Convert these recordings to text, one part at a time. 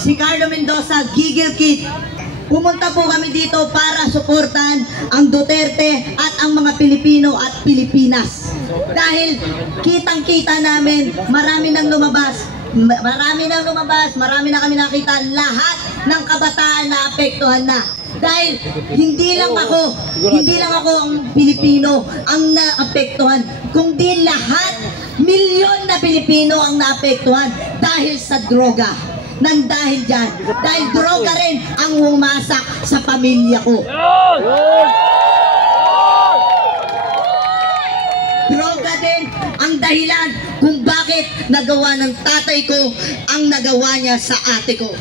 si Carlo Mendoza, Gigil Kid. Pumunta po kami dito para suportahan ang Duterte at ang mga Pilipino at Pilipinas. Dahil kitang-kita namin, marami nang lumabas, marami na kami nakita, lahat ng kabataan na apektuhan na. Dahil hindi lang ako ang Pilipino ang naapektuhan, kundi lahat, milyon na Pilipino ang naapektuhan dahil sa droga. Dahil dyan, dahil droga rin ang humasak sa pamilya ko. Droga din ang dahilan kung bakit nagawa ng tatay ko ang nagawa niya sa ate ko.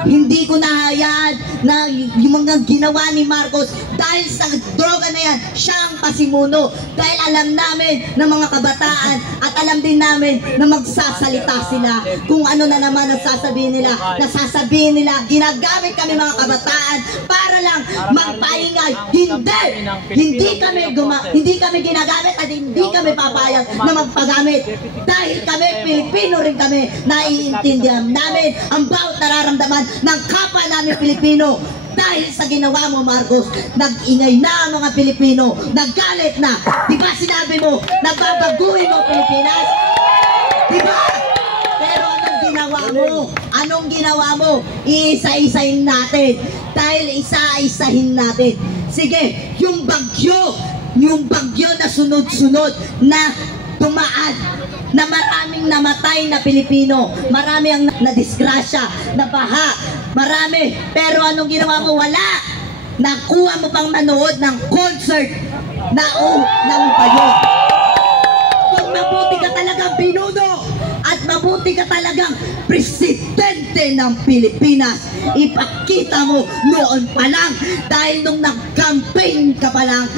Hindi ko nahayaan na yung mga ginawa ni Marcos dahil sa droga na yan, siya ang pasimuno. Dahil alam namin ng mga kabataan at alam din namin na magsasalita sila kung ano na naman ang sasabihin nila. Nasasabihin nila, ginagamit kami mga kabataan para lang magpaingay. Hindi kami ginagamit at hindi kami papayag na magpagamit. Dahil kami, Pilipino rin kami, naiintindihan namin ang bawat nararamdaman ng kapwa namin Pilipino. Dahil sa ginawa mo, Marcos, nag-ingay na ang mga Pilipino, naggalit na. Di ba sinabi mo, nagbabaguhin mo Pilipinas? Di ba? Pero anong ginawa mo? Iisa-isahin natin. Dahil isa-isahin natin. Sige, yung bagyo na sunod-sunod na tumaan, na maraming namatay na Pilipino, marami ang nadisgrasya, nabaha, marami. Pero anong ginawa mo? Wala. Nakuha mo pang manood ng concert na pa yun. Kung mabuti ka talagang pinuno at mabuti ka talagang presidente ng Pilipinas, ipakita mo noon pa lang. Dahil nung nag-campaign ka pa lang,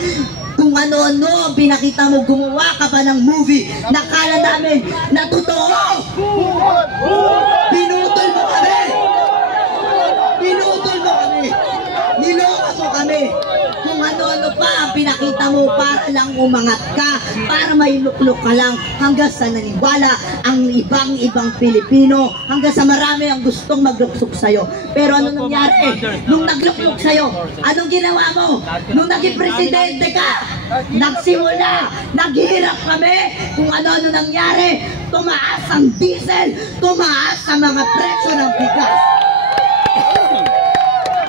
kung ano-ano ang pinakita mo, gumawa ka pa ng movie, nakala namin na totoo. Pinutol mo kami. Niloko mo kami. Kung ano-ano pa ang pinakita mo para lang umangat ka, para may luklok ka lang, hanggang sa naniwala ang ibang Pilipino, hanggang sa marami ang gustong magluksok sa'yo. Pero ano nangyari? Nung nagluklok sa'yo, anong ginawa mo? Nung naging presidente ka, nagsimula, naghirap kami. Kung ano-ano nangyari, tumaas ang diesel, tumaas ang mga presyo ng bigas.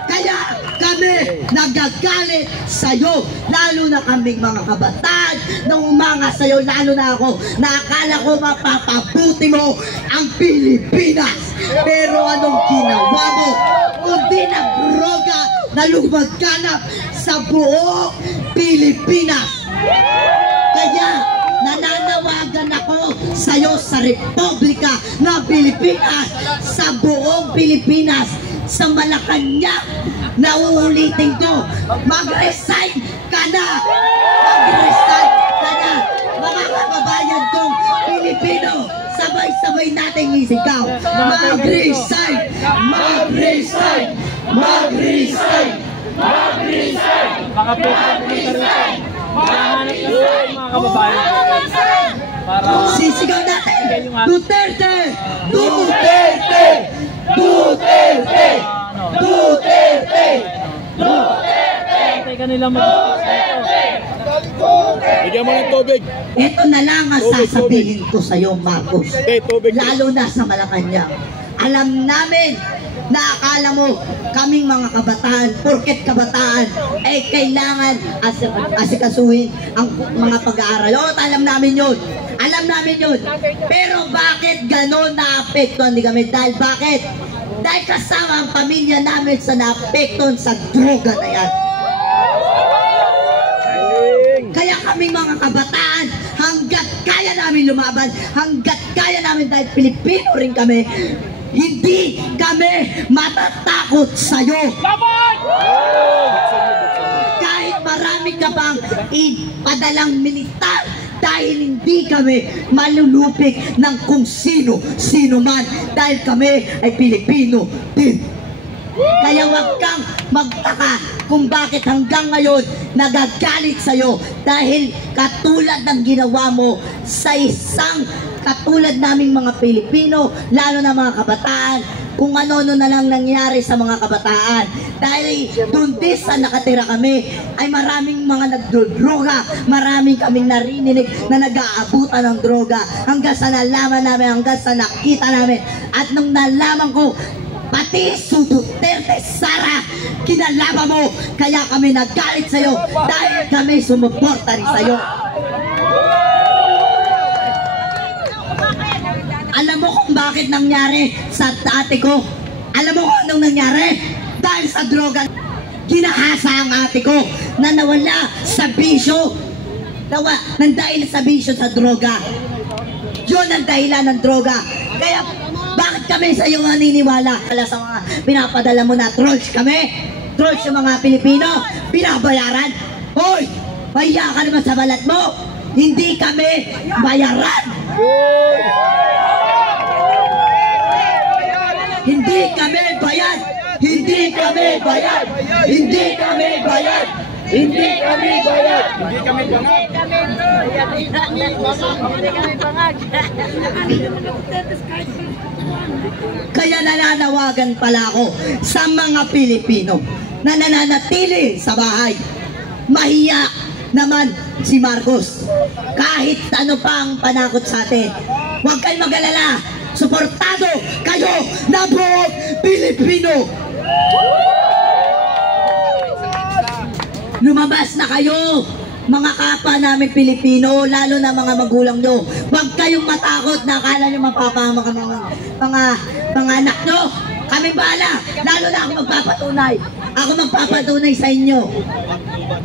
Kaya kami nagagalit sa'yo, lalo na kaming mga kabataan na umanga sa'yo, lalo na ako, na akala ko mapapabuti mo ang Pilipinas. Pero anong ginawa mo? Kundi nagdroga na lumagkanap sa buong Pilipinas. Kaya nananawagan ako sa'yo sa Republika ng Pilipinas, sa buong Pilipinas, sa Malacanang, na uulitin ko, mag-resign ka na! Mag-resign ka na! Mga kababayan kong Pilipino, sabay-sabay nating isigaw, mag-resign! Mag-resign! Mag-resign! Mag-resign! Mag-resign! Mga kababayan, sisigaw natin, Duterte! Duterte! Duterte! Duterte! Duterte! Kanila bigyan mo ng tubig. Ito na lang ang sasabihin ko sa iyo, Marcos. Lalo na sa Malacanang. Alam namin na akala mo kaming mga kabataan, porket kabataan ay kailangan asikasuhin ang mga pag-aaral. Alam namin yun. Alam namin yun. Pero bakit ganon naapektuhan di kami? Dahil bakit? Dahil kasama ang pamilya namin sa naapektuhan sa droga na yan. Kaya kaming mga kabataan, hanggat kaya namin lumaban, hanggat kaya namin dahil Pilipino rin kami, hindi kami matatakot sa'yo. Kahit marami ka pang ipadalang militar, dahil hindi kami malulupik ng kung sino man, dahil kami ay Pilipino din. Kaya wag kang magtaka kung bakit hanggang ngayon nagagalit sa'yo dahil katulad ng ginawa mo sa isang katulad naming mga Pilipino, lalo na mga kabataan, kung ano-ano na lang nangyari sa mga kabataan. Dahil doon sa nakatira kami, ay maraming mga nagdodroga, maraming kaming narinig na nag-aabutan ng droga, hanggang sa nalaman namin, hanggang sa nakita namin. At nung nalaman ko, pati Duterte, Sara, kinalaban mo, kaya kami nagalit sa'yo, dahil kami sumuporta rin sa'yo. Alam mo kung bakit nangyari sa ate ko? Alam mo kung anong nangyari? Dahil sa droga, ginahasa ang ate ko na nawala sa bisyo. Nandahil sa bisyo sa droga. Yun ang dahilan ng droga. Kaya bakit kami sa iyo naniniwala? Wala sa mga pinapadala mo na trolls kami? Trolls yung mga Pilipino? Pinabayaran? Hoy! Mahiya ka naman sa balat mo! Hindi kami bayaran! Hindi kami bayad! Hindi kami bayad! Hindi kami bayad! Hindi kami bayad! Hindi kami bangag! Kaya nananawagan pala ako sa mga Pilipino na nananatili sa bahay. Mahiya naman si Marcos. Kahit ano pang panakot sa atin, huwag kayong mag-alala. Suportado kayo na buong Pilipino. Lumabas na kayo, mga kapwa namin Pilipino, lalo na mga magulang nyo. Huwag kayong matakot na akala nyo mapapahama ka mga anak nyo. Kami bahala, lalo na ako magpapatunay. Ako magpapatunay sa inyo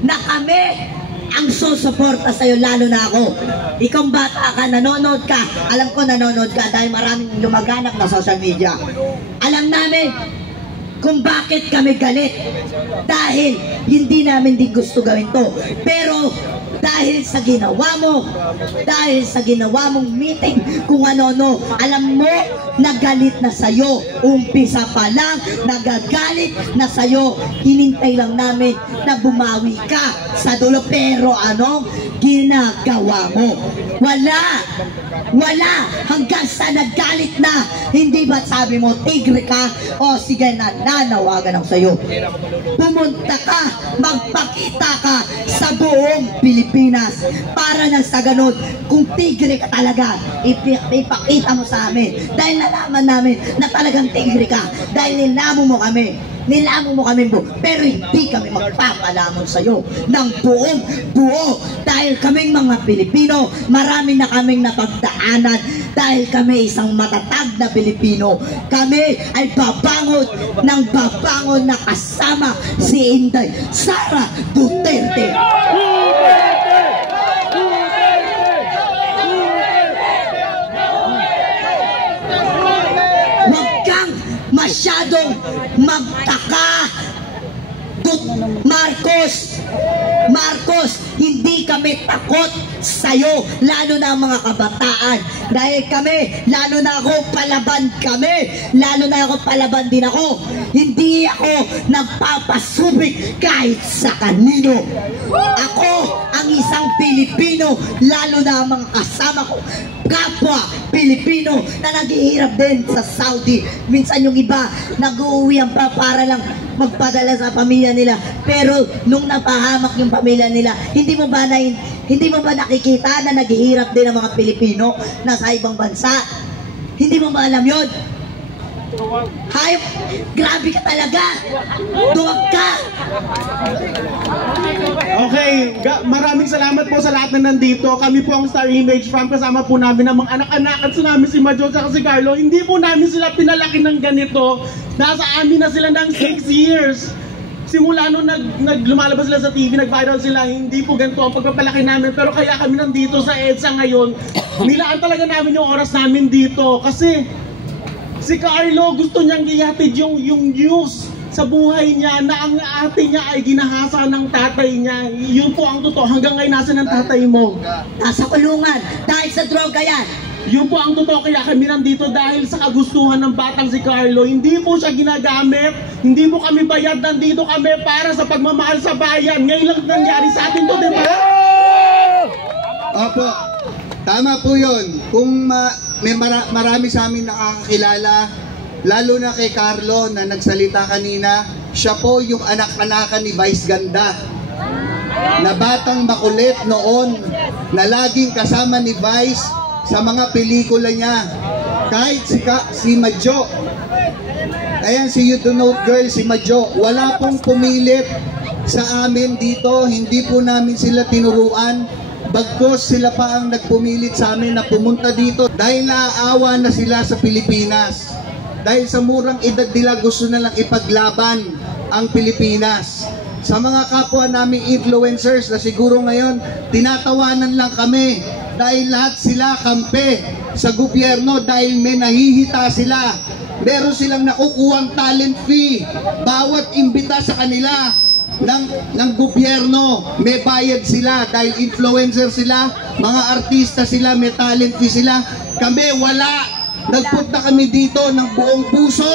na kami ang susuporta sa'yo, lalo na ako. Ikaw bata ka, nanonood ka. Alam ko nanonood ka dahil maraming lumaganap na social media. Alam namin kung bakit kami galit. Dahil hindi namin din gusto gawin to. Pero dahil sa ginawa mo, dahil sa ginawa mong meeting, kung ano-ano, alam mo, nagalit na sa'yo. Umpisa pa lang, nagagalit na sa'yo. Hinintay lang namin na bumawi ka sa dulo. Pero anong ginagawa mo? Wala, hanggang sa nagalit na. Hindi ba sabi mo, tigre ka? O sige, nananawagan ako sa'yo. Pumunta ka, magpakita ka sa buong Pilipinas. Para na sa ganun, kung tigre ka talaga, ipakita mo sa amin. Dahil nalaman namin na talagang tigre ka. Dahil nilamon mo kami. Pero hindi kami magpapalamon sa'yo ng buong buo. Dahil kaming mga Pilipino, marami na kaming napagdaanan. Dahil kami isang matatag na Pilipino. Kami ay babangon na kasama si Inday Sara Duterte. Huwag kang masyadong magtaka, Marcos, hindi kami takot sa'yo, lalo na ang mga kabataan. Dahil kami, lalo na ako, palaban kami. Lalo na ako, palaban din ako. Hindi ako nagpapasubik kahit sa kanino. Ako ang isang Pilipino, lalo na ang mga kasama ko, kapwa Pilipino na naghihirap din sa Saudi. Minsan yung iba, nag-uuwian pa para lang magpadala sa pamilya nila. Pero nung napahamak yung pamilya nila, hindi mo ba nakikita na naghihirap din ang mga Pilipino na sa ibang bansa? Hindi mo ba alam yun? Hayop, grabe ka talaga. Duwag ka. Okay, maraming salamat po sa lahat na nandito. Kami po ang Star Image Fam. Kasama po namin ang mga anak-anakan sa namin si Majo at si Carlo. Hindi po namin sila pinalaki ng ganito. Nasa amin na sila ng 6 years. Simula nung lumalabas sila sa TV, nag-viral sila, hindi po ganito ang pagpapalaki namin. Pero kaya kami nandito sa EDSA ngayon, nilaan talaga namin yung oras namin dito. Kasi si Carlo gusto niyang ihatid yung news sa buhay niya na ang ate niya ay ginahasa ng tatay niya. Yun po ang totoo. Hanggang ngayon nasa ng tatay mo? Nasa kulungan. Dahil sa droga yan. Yun po ang totoo, kaya kami nandito dahil sa kagustuhan ng batang si Carlo. Hindi po siya ginagamit, hindi po kami bayad, nandito kami para sa pagmamahal sa bayan. Ngayon lang nangyari sa atin to, di ba? Opo, tama po yun. Kung may marami sa amin nakakakilala, lalo na kay Carlo na nagsalita kanina, siya po yung anak-anakan ni Vice Ganda, na batang makulit noon, na laging kasama ni Vice sa mga pelikula niya. Kahit si Madjo, ayan si You Don't Know Girl, si Madjo, wala pong pumilit sa amin dito, hindi po namin sila tinuruan, bagkos sila pa ang nagpumilit sa amin na pumunta dito dahil naaawa na sila sa Pilipinas. Dahil sa murang edad nila gusto na lang ipaglaban ang Pilipinas. Sa mga kapwa naming influencers na siguro ngayon tinatawanan lang kami dahil lahat sila kampe sa gobyerno dahil may nahihita sila. Meron silang nakukuhang talent fee bawat imbita sa kanila ng gobyerno. May bayad sila dahil influencer sila, mga artista sila, may talent fee sila. Kami wala. Nagpunta kami dito ng buong puso.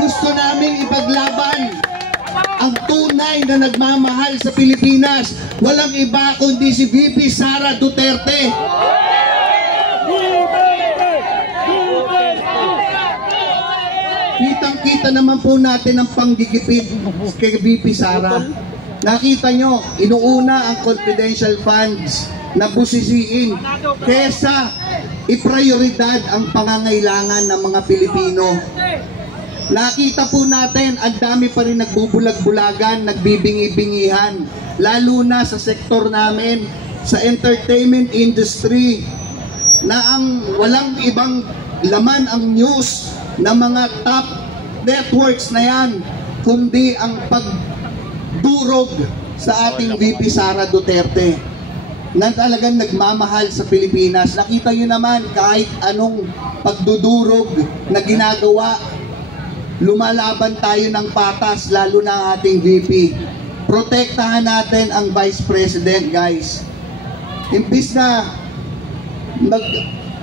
Gusto namin ipaglaban ang tunay na nagmamahal sa Pilipinas. Walang iba kundi si VP Sara Duterte. Kitang-kita naman po natin ang panggigipit kay VP Sara. Nakita nyo, inuuna ang confidential funds na busisiin kesa iprioridad ang pangangailangan ng mga Pilipino. Nakita po natin, ang dami pa rin nagbubulag-bulagan, nagbibingi-bingihan, lalo na sa sektor namin, sa entertainment industry, na ang walang ibang laman ang news ng mga top networks na yan, kundi ang pagdurog sa ating VP Sara Duterte, na talagang nagmamahal sa Pilipinas. Nakita nyo naman, kahit anong pagdudurog na ginagawa, lumalaban tayo ng patas, lalo na ang ating VP. Protektahan natin ang Vice President, guys. Imbis na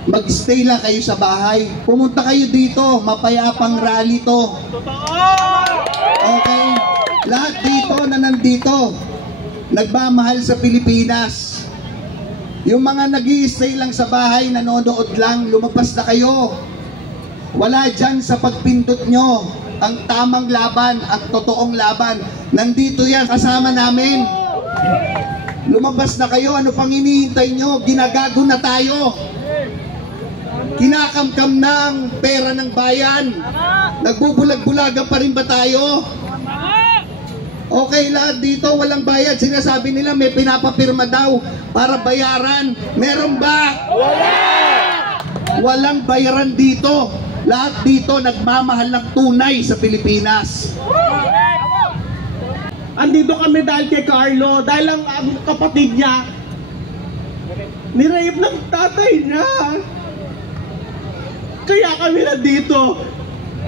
mag-stay lang kayo sa bahay, pumunta kayo dito, mapayapang rally to. Okay? Lahat dito na nandito, nagmamahal sa Pilipinas. Yung mga nag-i-stay lang sa bahay, nanonood lang, lumabas na kayo. Wala dyan sa pagpindot nyo ang tamang laban, ang totoong laban. Nandito yan, kasama namin. Lumabas na kayo, ano pang hinihintay nyo? Ginagago na tayo. Kinakamkam na ang pera ng bayan. Nagbubulag-bulaga pa rin ba tayo? Okay, lahat dito walang bayad. Sinasabi nila may pinapapirma daw para bayaran. Meron ba? Wala! Walang bayaran dito. Lahat dito nagmamahal ng tunay sa Pilipinas. Andito kami dahil kay Carlo, dahil ang kapatid niya nirape ng tatay niya. Kaya kami nandito.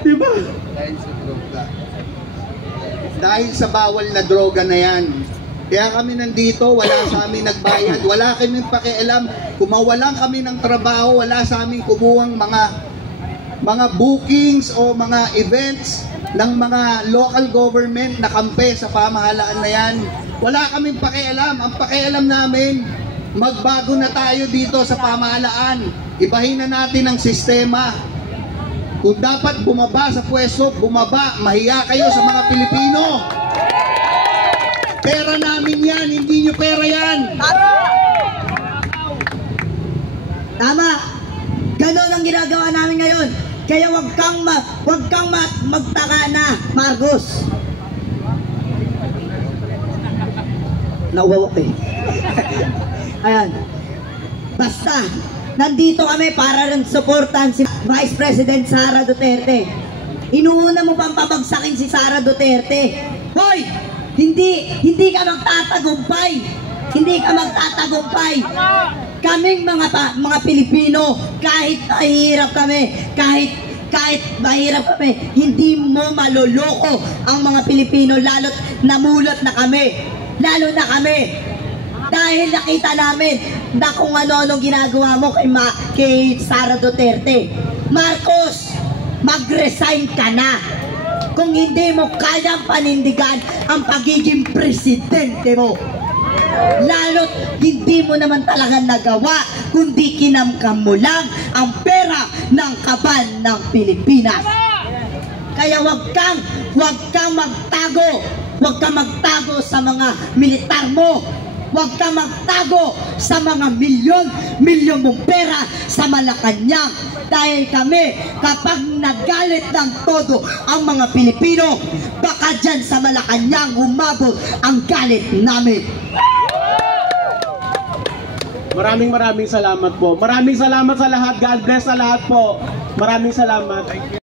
Diba? Dahil sa droga. Dahil sa bawal na droga na yan. Kaya kami nandito, wala sa amin nagbayad, wala kaming pakialam. Kung mawalan kami ng trabaho, wala sa amin kumuhang mga bookings o mga events ng mga local government na kampe sa pamahalaan na yan. Wala kaming pakialam. Ang pakialam namin, magbago na tayo dito sa pamahalaan. Ibahin na natin ang sistema. Kung dapat bumaba sa pwesto, bumaba. Mahiya kayo sa mga Pilipino. Pera namin yan, hindi nyo pera yan. Tama. Ganon ang ginagawa namin ngayon. Kaya wag kang magtaka na, Marcos. Nauwawak eh. Ayan. Basta, nandito kami para rin supportan si Vice President Sara Duterte. Inuuna mo pang pabagsakin si Sara Duterte. Hoy! Hindi ka magtatagumpay. Hindi ka magtatagumpay. Kaming mga Pilipino, kahit mahirap kami, kahit mahirap kami, hindi mo maloloko ang mga Pilipino, lalo't namulat na kami. Lalo na kami. Dahil nakita namin na kung ano-anong ginagawa mo kay Sara Duterte. Marcos, mag-resign ka na. Kung hindi mo kayang panindigan ang pagiging presidente mo. Lalo't hindi mo naman talaga nagawa, kundi kinamkam mo lang ang pera ng kaban ng Pilipinas. Kaya wag kang magtago. Wag kang magtago sa mga militar mo. Huwag ka magtago sa mga milyon mong pera sa Malacanang. Dahil kami, kapag nagalit ng todo ang mga Pilipino, baka dyan sa Malacanang umabot ang galit namin. Maraming salamat po. Maraming salamat sa lahat. God bless sa lahat po. Maraming salamat.